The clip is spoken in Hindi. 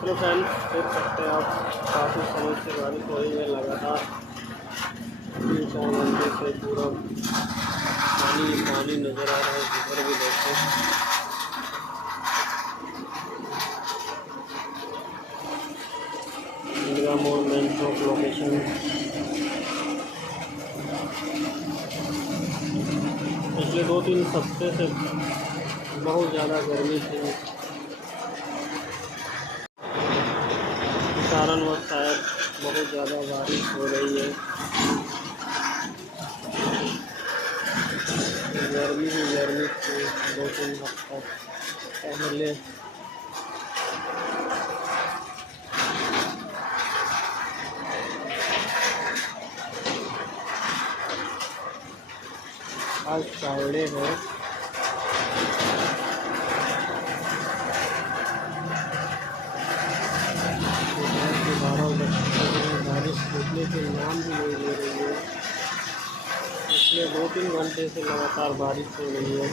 हेलो फ्रेंड्स, देख सकते हैं आप काफ़ी समय से बारिश हो रही है लगातार। 3-4 घंटे से पूरा पानी पानी नज़र आ रहा है। जिधर भी देखें इंदिरा मॉल मेन चौक लोकेशन। पिछले 2-3 हफ्ते से बहुत ज़्यादा गर्मी थी, कारणवश शायद बहुत ज़्यादा बारिश हो रही है। गर्मी ही गर्मी थी 2-3 हफ्ता पहले। आज फ्राइडे है, दोपहर के 12 बजे बारिश रुकने के नाम भी नहीं ले रही है। पिछले 2-3 घंटे से लगातार बारिश हो रही है।